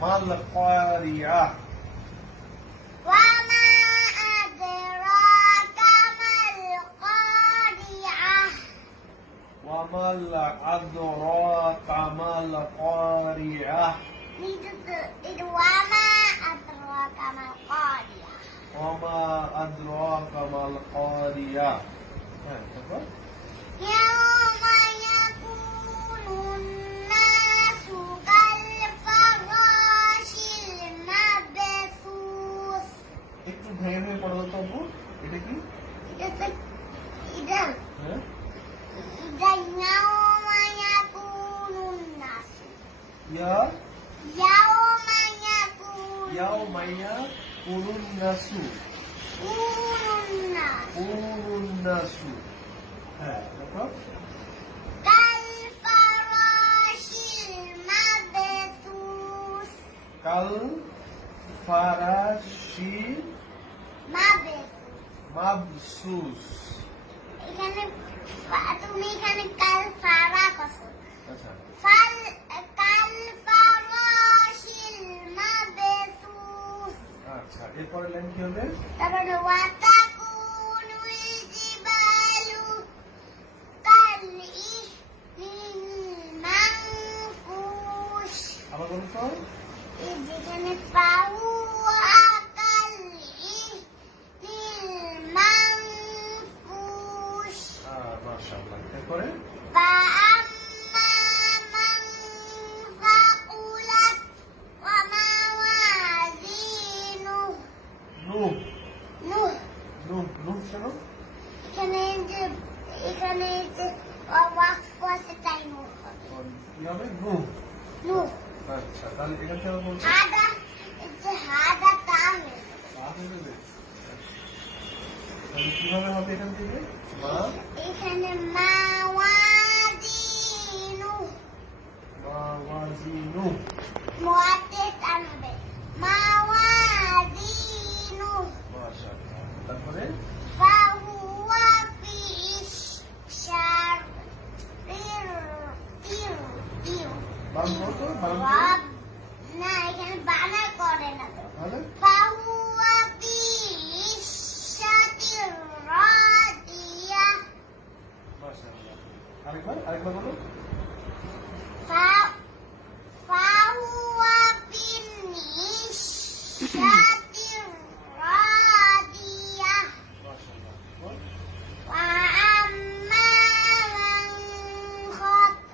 মাল কারিয়া। وما أدراك ما القارعة ওয়ামাল আদরাকা মাল কারিয়া। وما أدراك ما القارعة ওয়ামা আদরাকা মাল কারিয়া। হ্যাঁ, তারপর يوم يكون الناس كالفراش المبثوث একটু ভেঙে ভেঙে পড়ো তো আপু, এটা কি? إذا হ্যাঁ, يوم يكون الناس ইয়া يوم يكون ইয়াউমাইয়া কুনুন নাসু। الناس কুনুন নাসু। হ্যাঁ, তারপর كالفراش المبثوث কাল ফারাশি মাবসুস। এখানে তুমি এখানে কাল ফারা কসো আচ্ছা, কাল ফারাশিল মাবসুস আচ্ছা, এরপরে লাইন কি হবে? তারপরে ওয়াতাকুনুল জিবালু কাল ইহনিল মানফুশ আবার বলুন তো। এই যেখানে ফাহুয়া কাল ইহনিল মানফুশ মাশাআল্লাহ। এরপরে فأما من ثقلت وموازينه নূহ। نوح নূহ শোনো। এখানে যে ওয়াকফ আছে তাই নূহ হবে। কি হবে? নূহ। নূহ আচ্ছা, তাহলে এখান থেকে আবার বলছো হাদা যে হাদা তাহলে তাহলে কিভাবে হবে এখান থেকে? মা এখানে মাওয়াজিনু মাওয়াজিনু। মুআতে টানবে মাওয়াজিনু মাশাআল্লাহ। তারপরে فهو في عيشة বানান করো তো, বানান করো। না এখানে বানা করে না তো তাহলে فهو في عيشة راضية মাশাআল্লাহ। আরেকবার বলো। فهو في عيشة راضية মাশাআল্লাহ। وأما من خفت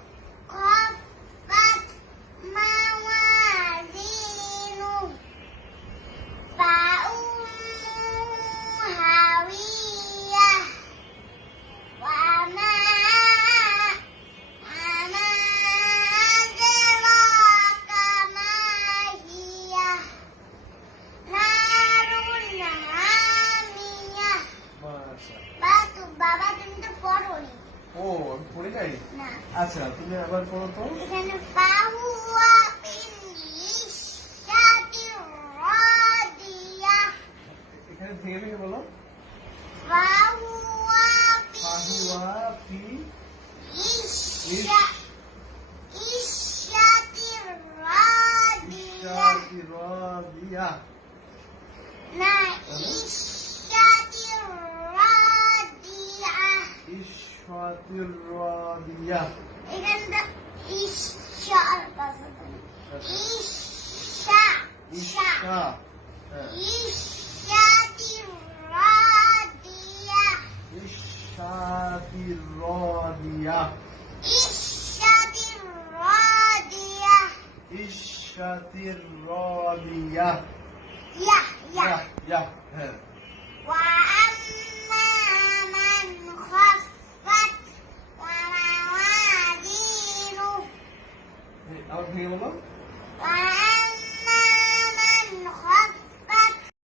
موازينه فأمه هاوية وما أدراك ما هي نار حامية মাশাআল্লাহ। বাবা তুমি তো পড়োনি ও, আমি পড়ে যাই। না আচ্ছা, তুমি আবার পড়ো তো। এখানে ফাহুয়া ফিনিশাতি রাদিয়া এখানে ভেঙে ভেঙে বলো। ফাহুয়া ফাহুয়া ফি ইশাতি রাদিয়া ইশাতি রাদিয়া। না ইশাতি রাদিয়া ইশাতি রাদিয়া। এখানে ইশার পাশে ইশা ইশা। হ্যাঁ, ইশাতি রাদিয়া ইশাতি রাদিয়া। ইশাতি রাদিয়া ইশাতি রাদিয়া। ইয়া ইয়া ইয়া, হ্যাঁ। وأما من خفت وموازينه আবার ভেঙে বলো। وأما